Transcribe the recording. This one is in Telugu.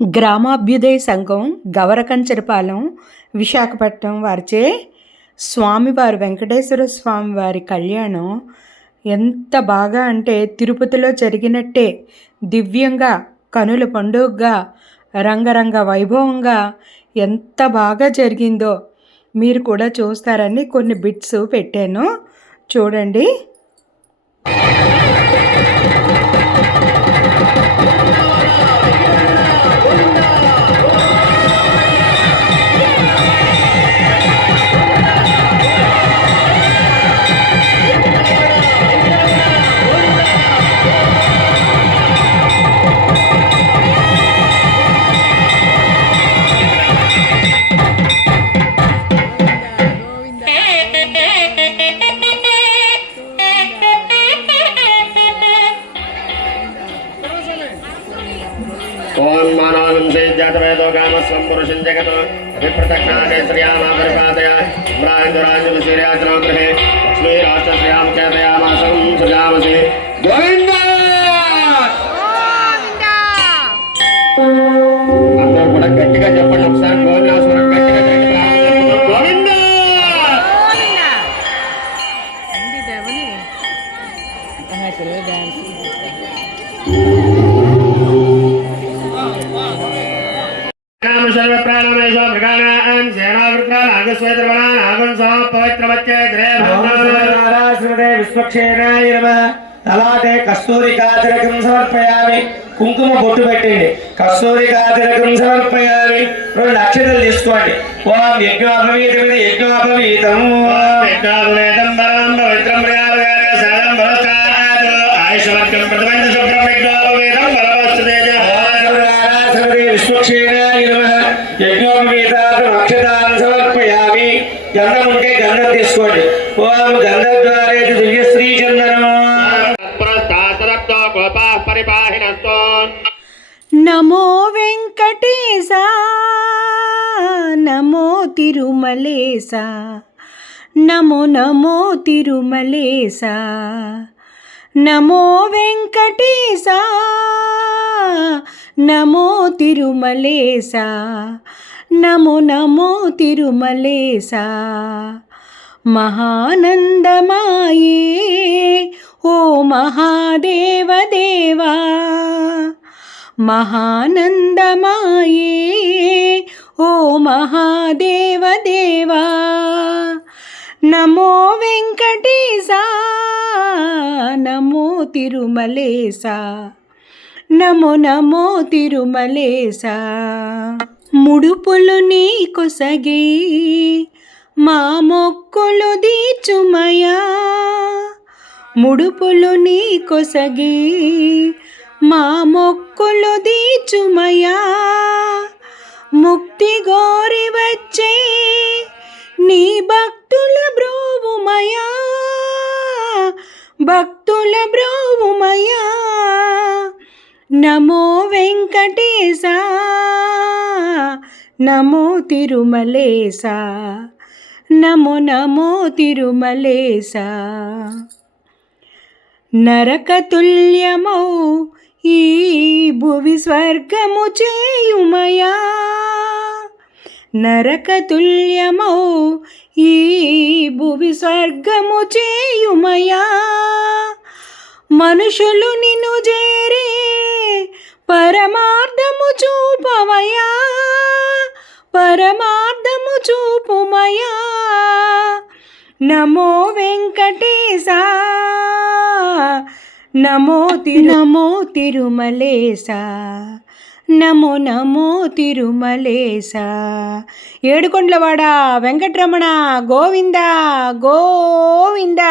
గ్రామాభ్యుదయ సంఘం గవరకంచరపాలెం విశాఖపట్నం వారిచే స్వామివారి వెంకటేశ్వర స్వామివారి కళ్యాణం ఎంత బాగా అంటే తిరుపతిలో జరిగినట్టే దివ్యంగా కనుల పండుగగా రంగరంగ వైభవంగా ఎంత బాగా జరిగిందో మీరు కూడా చూస్తారని కొన్ని బిట్స్ పెట్టాను, చూడండి. ओम मानवंशे जातवेदो कामस्वं पुरुषं जगतो विप्रतक्षाने श्रियामा परिपादय ब्राह्मणराजविशीर्याचनो गृहे लक्ष्मी राष्ट्रश्रियां ख्यातयामासं सृजामसि गोविन्द అందరూ కూడా గట్టిగా చెప్పండి ఒకసారి గోవిందాసురం గట్టిగా చెప్పండి గోవింద అలాగే కస్తూరికాతిలకం సమర్పయామి. కుంకుమ బొట్టు పెట్టండి. కస్తూరికాతిలకం సమర్పయామి. 2 అక్షతలు తీసుకోండి. ఓం యజ్ఞోపవీతం యజ్ఞోపవీతం యజ్ఞోపవేదం బలం పవిత్రం ప్రయాగం భవస్కారాదు ఆయుష్వర్గం ప్రతిబంధ శుభ్రం యజ్ఞోపవేదం బలవస్తు తేజ విశ్వక్షేణాయ నమః. యజ్ఞోపవీతాం అక్షతాన్ని సమర్పయామి. గంధం ఉంటే గంధం తీసుకోండి. ఓం గంధద్వారే దివ్య శ్రీ చందనం నమో వెంకటేశ నమో తిరుమలేశ నమో నమో తిరుమలేశ నమో వెంకటేశ నమో తిరుమలేశ నమో నమో తిరుమలేశ మహానందమాయే ఓ మహాదేవ దేవా మహానందమాయే ఓ మహాదేవ దేవా నమో వెంకటేశ నమో తిరుమలేశ నమో నమో తిరుమలేశ ముడుపులు నీ కొసగి మా మొక్కులు దీచుమయా ముడుపులు నీ కొసగి మా మొక్కులు దీచుమయా ముక్తి గోరి వచ్చే నీ భక్తుల బ్రోవుమయా భక్తుల బ్రోవుమయా నమో వెంకటేశ నమో తిరుమలేశ నమో నమో తిరుమలేశ నరకతుల్యమౌ ఈ భువి స్వర్గము చేయుమయా నరకతుల్యమౌ ఈ భువి స్వర్గము చేయుమయా మనుషులు నిన్ను చేరే పరమార్థము చూపవయా పరమార్థము చూపుమయా నమో వెంకటేశ నమో తిరుమలేశ నమో నమో తిరుమలేశ. ఏడుకొండలవాడ వెంకటరమణ గోవింద గోవింద.